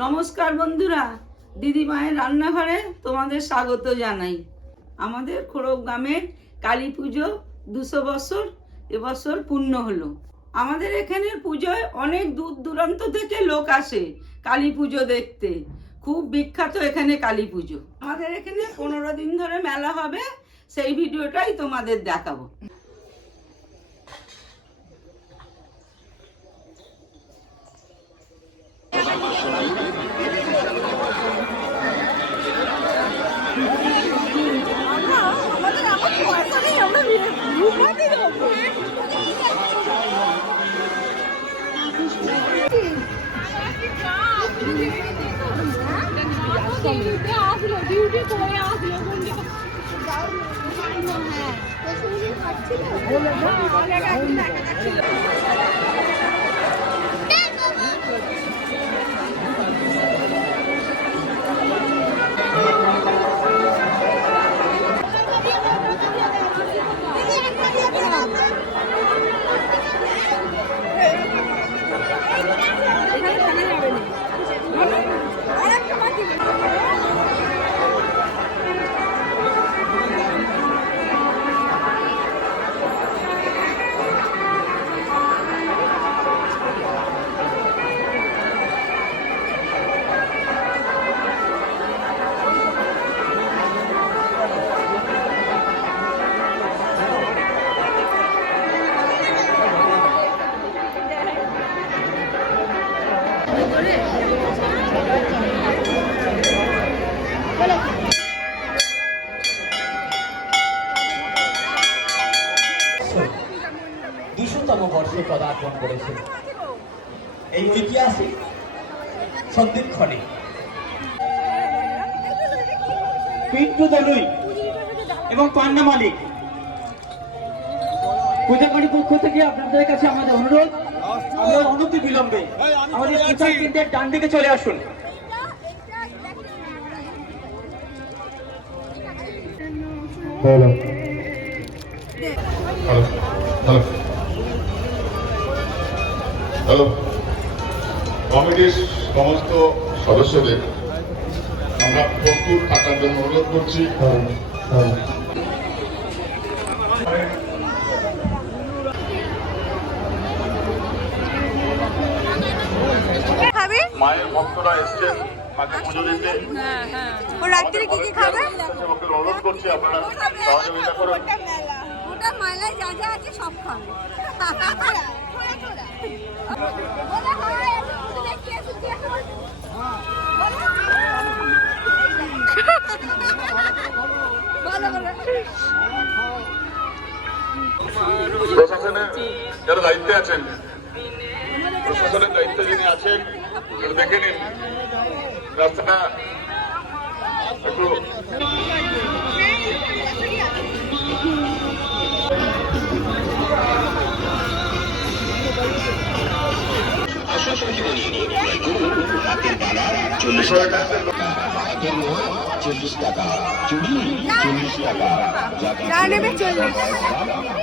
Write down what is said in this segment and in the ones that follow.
নমস্কার বন্ধুরা, দিদিমায়ের রান্নাঘরে তোমাদের স্বাগত জানাই। আমাদের খোড়ক গ্রামের কালী পুজো 200 বছর এবছর পূর্ণ হলো। আমাদের এখানে পুজোয় অনেক দূর দূরান্ত থেকে লোক আসে কালী পুজো দেখতে। খুব বিখ্যাত এখানে কালী পুজো। আমাদের এখানে 15 দিন ধরে মেলা হবে, সেই ভিডিওটাই তোমাদের দেখাবো। বর্ষে পদার্পণ করেছে এই ঐতিহাসিক সন্ধিক্ষণে। পিন্টু দলুই এবং পান্না মালিক পূজা কমিটির পক্ষ থেকে আপনাদের কাছে আমাদের অনুরোধ, আপনারা অনতি বিলম্বে আমাদের পূজা কেন্দ্রের ডান দিকে চলে আসুন। হ্যালো, কমিটির সমস্ত সদস্যদের আমরা প্রস্তুত থাকার জন্য অনুরোধ করছি। মায়ের ভক্তরা এসছেন মাকে পুজো দিতে। রাত্রে কি কি খাবে? অনুরোধ করছি আপনারা সহযোগিতা করুন। ওটা মালায় যা যা আছে সব খাবে। প্রশাসনের যারা দায়িত্বে আছেন, প্রশাসনের দায়িত্বে যিনি আছেন দেখে নিন রাস্তাটা একটু। হাতের বালা 40 টাকা, হাতের মোহর 40 টাকা, চুড়ি 40 টাকা,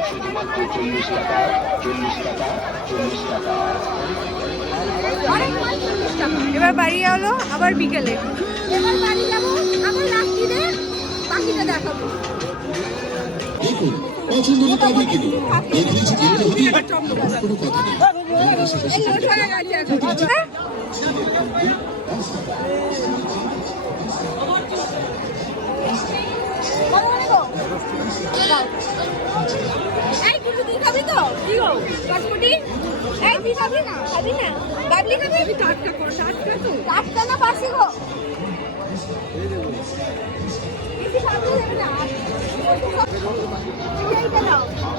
শুধুমাত্র 40 টাকা, 40 টাকা, 40 টাকা। এবার বাড়ি হলো, আবার বিকেলে এবার বাড়ি যাবো, আবার রাত্রিরে পাখিটা দেখাবো। দেখুন পছন্দ পাবে কিন্তু এগুলি কিনতে হবে কোনো কথা নেই। খাবি তো পাসপোর্টি তুই খাবি না? খাবি না? বাবলি খাবি? টাটকা না বাসি গো?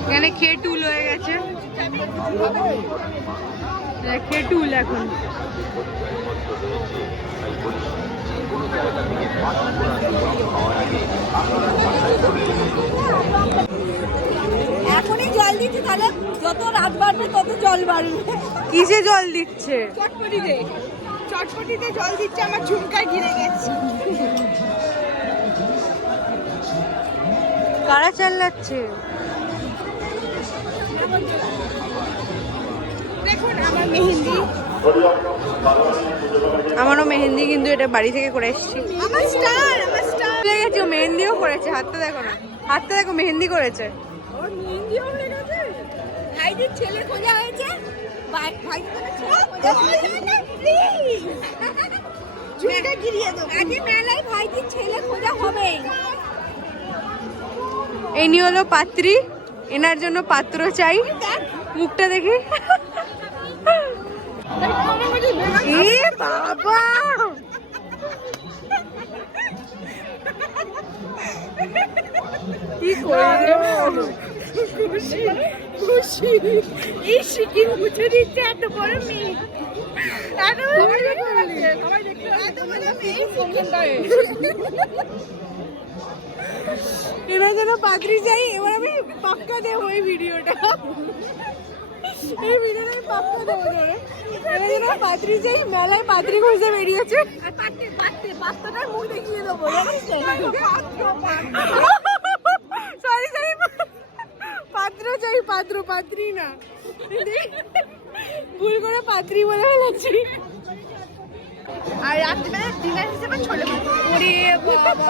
এখানে খেটুল হয়ে গেছে, খেটুল এখন। এখনই জল দিচ্ছে, তাহলে যত রাত বাড়বে তত জল বাড়বে। কিসে জল দিচ্ছে? চটপটিতে, চটপটিতে জল দিচ্ছে। আমার ঝুমকায় ঘিরে গেছে। কারা চালাচ্ছে? দেখুন আমার মেহেন্দি আমারও মেহেন্দি কিন্তু এটা বাড়ি থেকে করে এসেছি। আমার স্টার ভুলে গেছি ও মেহেন্দিও করেছে। হাতটা দেখো না, হাতটা দেখো মেহেন্দি করেছে। ওর মেহেন্দিও হয়ে গেছে। ভাইদের ছেলে খোঁজা হয়েছে। ভাইদের ছেলে খোঁজা হয়েছে। প্লিজ ঝুঁকা গিরিয়ে দাও। আগে মেলায় ভাইদের ছেলে খোঁজা হবে। ইনি হলো পাত্রী, এনার জন্য পাত্র চাই। মুখটা দেখি। এ বাবা, কি করবে? খুশি খুশি এই শিকিন মুছে দিচ্ছে এত বড় মেয়ে। এত বড় মেয়ে, সবাই দেখতে এত বড় মেয়ে শিকিনটাই। এনার জন্য পাত্রী চাই। এবার আমি পাক্কা দেবো এই ভিডিওটা, এই ভিডিওটা আমি পাক্কা দেবো। এনার জন্য পাত্রী চাই। মেলায় পাত্রী খুঁজতে বেরিয়েছে। আর পাত্রটার মুখ দেখিয়ে দেবো। সরি সরি, পাত্র চাই, পাত্র, পাত্রী না। ভুল করে পাত্রী বলে ফেলেছি। আর রাত্রিবেলা ডিনার হিসেবে ছোলে ওরে বাবা,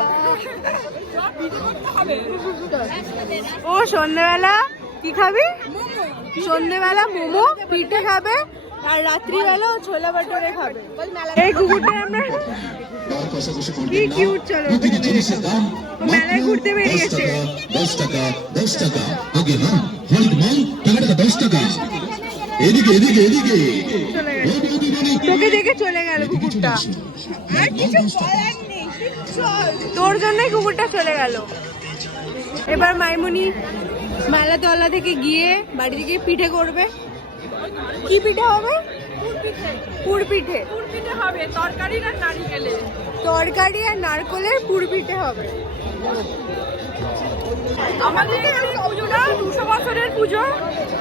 ও সন্ধ্যেবেলা কি খাবি? সন্ধ্যেবেলা মোমো পিঠে খাবে, আর রাত্রিবেলা ও ছোলা ভাটুরে খাবে। এই কুকুরটা আমরা কি কিউট, চলো ও মেলায় ঘুরতে বেরিয়েছে। 10 টাকা 10 টাকা আগে না হল্ড মান টাকাটা 10 টাকা এদিকে এদিকে এদিকে চলে গেল, তোকে দেখে চলে গেল কুকুরটা। আর কিছু বলার নেই। চল তোর জন্যই কুকুরটা চলে গেল। এবার মাইমুনি মেলাতলা থেকে গিয়ে বাড়ি থেকে পিঠে করবে। কি পিঠে হবে? পুর পিঠে। পুর পিঠে হবে, তরকারি আর নারকেলে। তরকারি আর নারকেলের পুর পিঠে হবে। আমাদের এই পুজোটা 200 বছরের পুজো,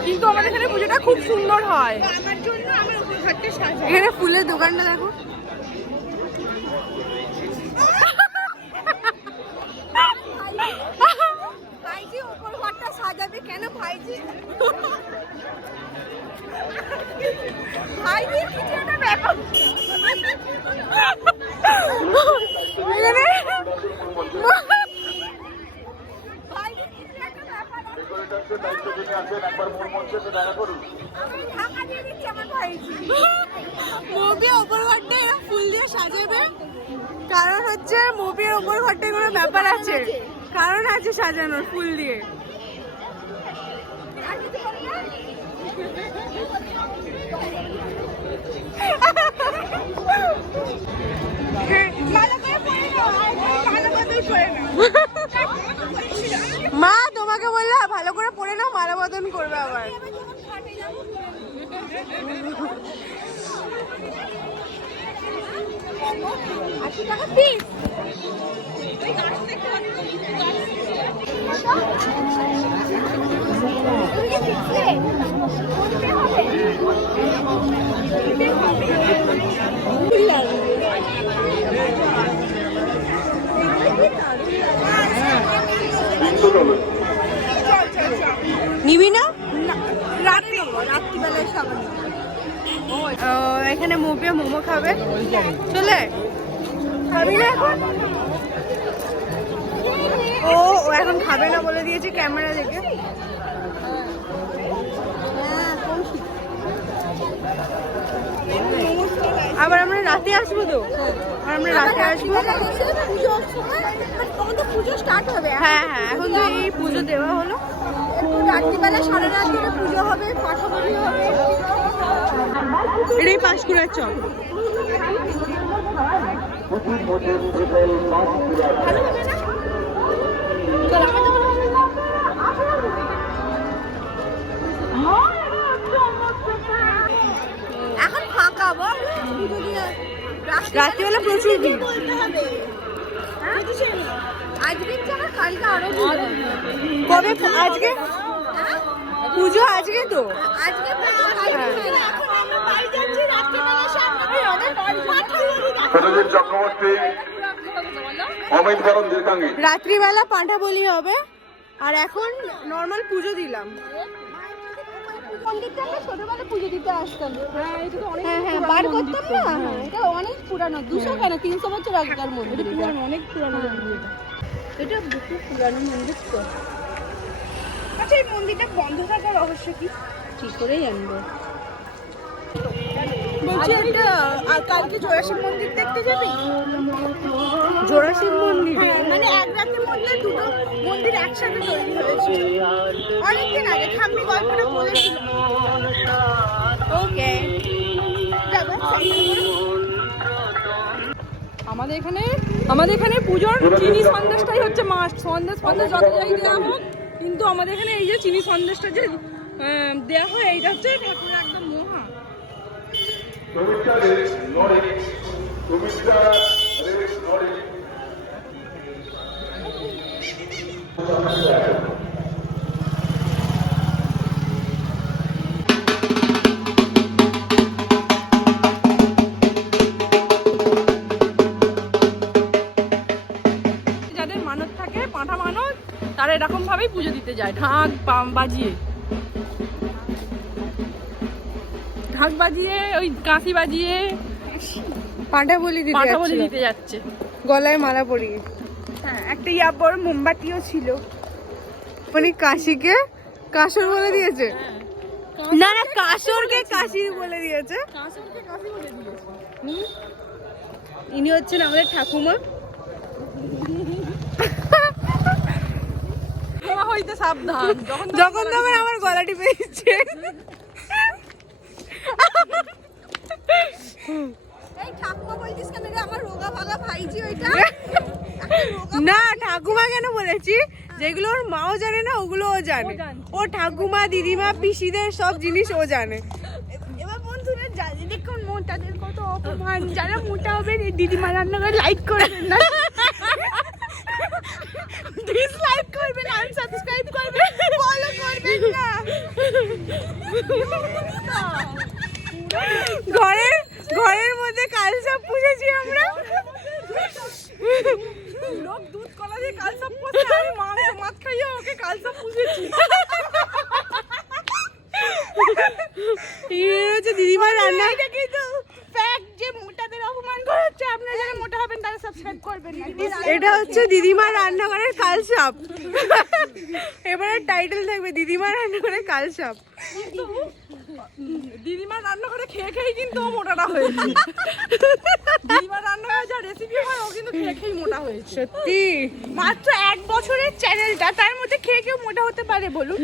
কিন্তু আমাদের এখানে পুজোটা খুব সুন্দর হয়। আমার জন্য আমার উপর ঘরটা সাজা। এখানে ফুলের দোকানটা দেখো। ভাইজি উপর ঘরটা সাজাবে কেন ভাইজি? ভাইজি কিছু একটা ব্যাপার। ভাইজি কিছু একটা ব্যাপার। ডেকোরেটরকে দায়িত্ব যিনি আছেন একবার মূল মঞ্চে এসে দেখা করুন। আমি ঢাকা দিয়ে দিচ্ছি আমার ভাইজি। মোবি ওপর ঘরটা এরকম ফুল দিয়ে সাজাবে, কারণ হচ্ছে মোবির ওপর ঘরটায় কোনো ব্যাপার আছে, কারণ আছে সাজানোর ফুল দিয়ে। আর কিছু বলবে না? ভালো করে পড়ে নাও, ভালো করে পড়ে নাও। মা তোমাকে বললে ভালো করে পড়ে নাও, মালা বদন করবে আবার। নিবি না? রাত্রিবেলায় খাবার এখানে মোপে মোমো খাবে। চলে খাবি না এখন? ও ও এখন খাবে না বলে দিয়েছে ক্যামেরা দেখে। আবার আমরা রাতে আসবো তো, আর আমরা রাতে আসবো। পুজো স্টার্ট হবে। হ্যাঁ হ্যাঁ, এখন তো এই পুজো দেওয়া হলো। রাত্রিবেলা সারা রাত ধরে পুজো হবে, পাঠাবলি হবে। এটাই পাঁশকুড়ার চক। এখন ফাঁকা বল, পুজো দিয়ে রাত্রিবেলা প্রচুর ভিড়। বলতে হবে। আজকের জায়গা কালকে আরো কবে? আজকে পুজো, আজকে তো আজকে পুজো, কালকে এখন আমরা বাড়ি যাচ্ছি। রাত্রিবেলা সামনে আমাদের পাঠাবলি সত্যজিৎ চক্রবর্তী, অমিত বরণ দীর্ঘাঙ্গী। রাত্রিবেলা পাঁঠা বলি হবে, আর এখন নর্মাল পুজো দিলাম। মন্দিরটা আমরা ছোটবেলায় পুজো দিতে আসতাম। হ্যাঁ এটা তো অনেক হ্যাঁ বার করতাম না। হ্যাঁ এটা অনেক পুরানো, 200 কেন 300 বছর আগেকার মন্দির। এটা অনেক পুরানো মন্দির। এটা বহু পুরানো মন্দির তো। আচ্ছা এই মন্দিরটা বন্ধ থাকার রহস্য কি করে জানবো? বলছি এটা কালকে জোড়াশিব মন্দির দেখতে যাবি? জোড়াশিব মন্দির মানে এক রাতের মধ্যে দুটো মন্দির একসাথে তৈরি হয়েছে অনেকদিন আগে। ঠাম্মি গল্পটা বলেছিল। ওকে আমাদের এখানে পুজোর চিনি সন্দেশটাই হচ্ছে মাস্ট। সন্দেশ যত যাই দেওয়া হোক, কিন্তু আমাদের এখানে এই যে চিনি সন্দেশটা যে দেওয়া হয়, এইটা হচ্ছে ঠাকুরের একদম মহা। সুমিত্রা রেস নড়ে, সুমিত্রা রেস নড়ে। যাদের মানত থাকে, পাঁঠা মানত, তারা এরকম ভাবেই পুজো দিতে যায়, ঢাক বাজিয়ে ওই কাঁসি বাজিয়ে পাঁঠা বলি দিতে যাচ্ছে। গলায় মালা পরিয়ে। হ্যাঁ একটা বড় মোমবাতিও ছিল। মানে কাশিকে কাসর বলে দিয়েছে। না না কাসরকে কাশি বলে দিয়েছে। ইনি হচ্ছেন আমাদের ঠাকুমা। হইতে সাবধান, যখন তখন আমার গলা টিপে দিচ্ছে। এই ঠাকুমা বলছিস কেন রে? আমার রোগা ভাগা ভাইজি ওইটা। না ঠাকুমা কেন বলেছি? যেগুলো ওর মাও জানে না ওগুলো ও জানে। ও ঠাকুমা দিদিমা পিসিদের সব জিনিস ও জানে। এবার বন্ধুরা জানি দেখুন মোটাদের কত অপমান। যারা মোটা হবে দিদিমা রান্নাঘর লাইক করবেন না, ডিসলাইক করবেন, আনসাবস্ক্রাইব করবেন, ফলো করবেন না। ঘরের মধ্যে কালসাপ পুষেছি আমরা। লোক দুধ কলা দিয়ে কালসাপ পুষে, আমি মাংস মাছ খাইয়ে ওকে কালসাপ পুষেছি। হচ্ছে দিদিমার রান্না। এটা কিন্তু ফ্যাক্ট যে মোটাদের অপমান করা হচ্ছে। আপনারা যারা মোটা হবেন তারা সাবস্ক্রাইব করবেন না। এটা হচ্ছে দিদিমার রান্নাঘরের কালসাপ। এবারে টাইটেল থাকবে দিদিমার রান্নাঘরের কালসাপ। দিদিমার রান্নাঘরে খেয়ে খেয়ে কিন্তু ও মোটাটা হয়েছে। দিদিমার রান্নাঘরে যা রেসিপি হয় ও কিন্তু খেয়ে খেয়ে মোটা হয়েছে। সত্যি মাত্র 1 বছরের চ্যানেলটা, তার মধ্যে খেয়ে কেউ মোটা হতে পারে বলুন?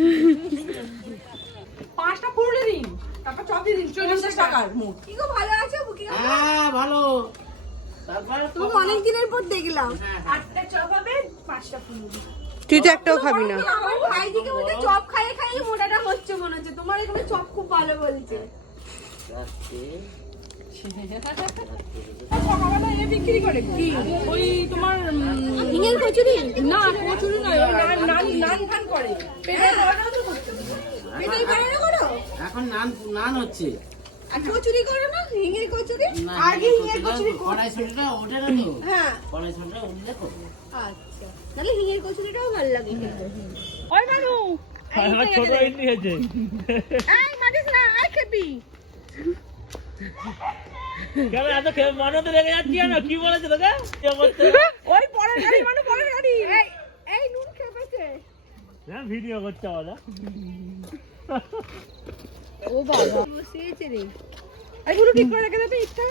5টা পুরুলে দিন, তারপর চপ দিয়ে দিন 40 টাকার মোট। কি গো ভালো আছে বুকি? হ্যাঁ ভালো। তারপর তুমি অনেক দিনের পর দেখলাম। 8টা চপ হবে 5টা পুরুলি। তুই তো একটাও খাবি না। আমার ভাইদিকে বলতে চপ খাইয়ে খাইয়ে মোটাটা হচ্ছে মনে হচ্ছে। তোমার এখানে চপ খুব ভালো বলছে। সকালবেলা এ বিক্রি করে কি ওই তোমার হিঙের কচুরি? না কচুরি নয়, ওই নান ফান করে। পেটে পড়াটাও তো করতে হবে। পেটাই বানানো করো? এখন নান হচ্ছে। আর কচুরি করো না? হিঙের কচুরি? আগে হিঙের কচুরি করো। কড়াইশুঁটিটা ওঠে না তো? হ্যাঁ কড়াইশুঁটিটা উঠলে করবো। আচ্ছা, তাহলে হিঙের কচুরিটাও ভালো লাগে খেতে। ওই মানু আমার ছোট ইন্ডি আছে। এই মাটিস না, আই খেবি। কেন এত মনতে লেগে যাচ্ছি না? কি বলেছে তোকে? ওই পরের গাড়ি মানু, পরের গাড়ি। এই নুন খেপেছে। হ্যাঁ ভিডিও করছে আমাদের। ও বাবা বসিয়েছে রে। এইগুলো ঠিক করে রেখে দে তো ইচ্ছা।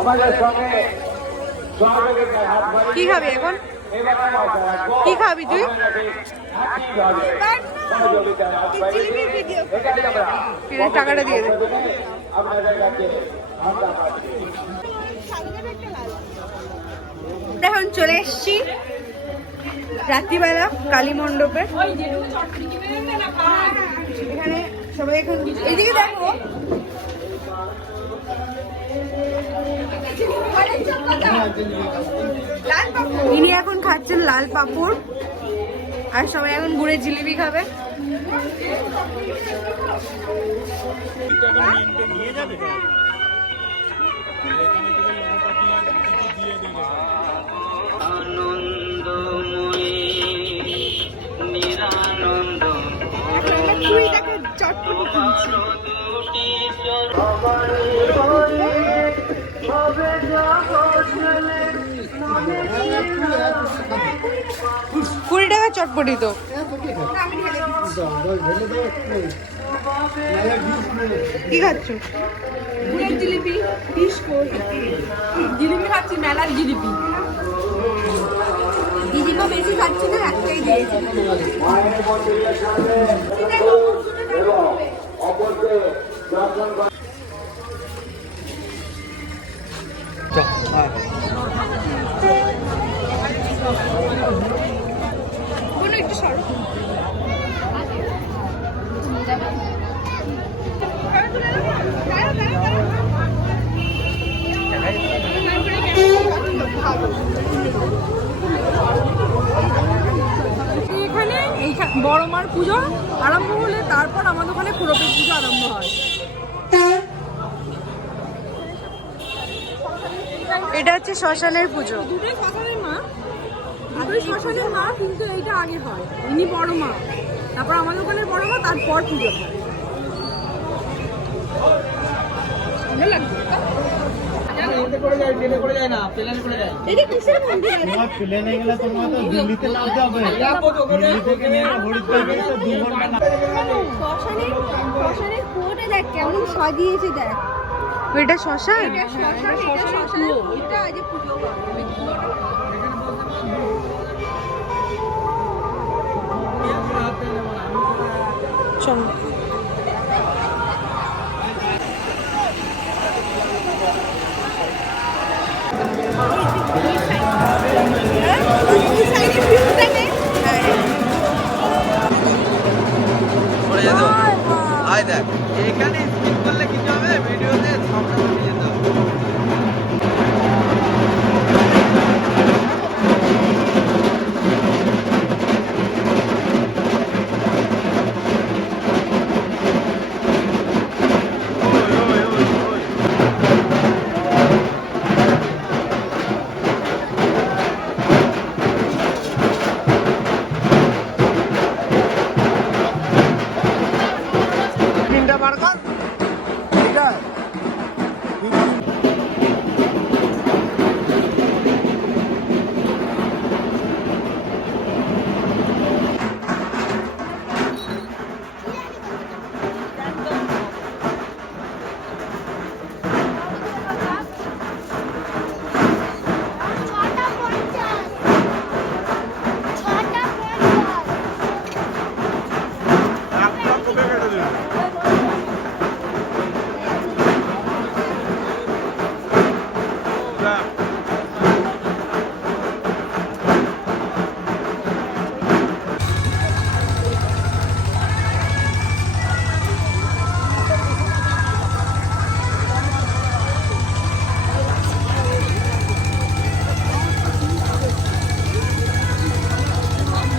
আমাদের সঙ্গে সহযোগিতায় হাত বাড়িয়ে কি খাবি এখন? কি খাবি তুই? সহযোগিতায় হাত বাড়িয়ে এখানে আমরা টাকাটা দিয়ে দে। আপনাদের কাছে আমরা পাচ্ছি। এখন চলে এসছি রাত্রিবেলা কালী মণ্ডপে। এখানে সবাই এখন এইদিকে দেখো। ইনি এখন খাচ্ছেন লাল পাঁপড়, আর সবাই এখন গুড়ের জিলিপি খাবে। কুড়ি টাকা চটপটি তো। কি খাচ্ছ? গুড়ের জিলিপি, বিস্কুট, জিলিপি খাচ্ছি, মেলার জিলিপি। জিলিপিও বেশি খাচ্ছি না, একটাই দিয়েছি। কোনো একটু সরো। এখানে বড় মার পুজো আরম্ভ হলে তারপর আমাদের ওখানে খুরপের পুজো আরম্ভ হয়। এটা হচ্ছে শ্মশানের পুজো। দুটোই শ্মশানের মা, দুটোই শ্মশানের মা, কিন্তু এইটা আগে হয়। ইনি বড় মা, তারপর আমাদের ওখানে বড় মা, তারপর পুজো হয়। ভালো লাগছে। এটা কিসের মন্দির আছে? শ্মশানের কুয়োটা দেখ কেমন সাজিয়েছে, দেখ। এটা শ্মশান? এটা শ্মশানের কুয়োটা আজ পুজো হবে। চলো। আয় দেখ এখানে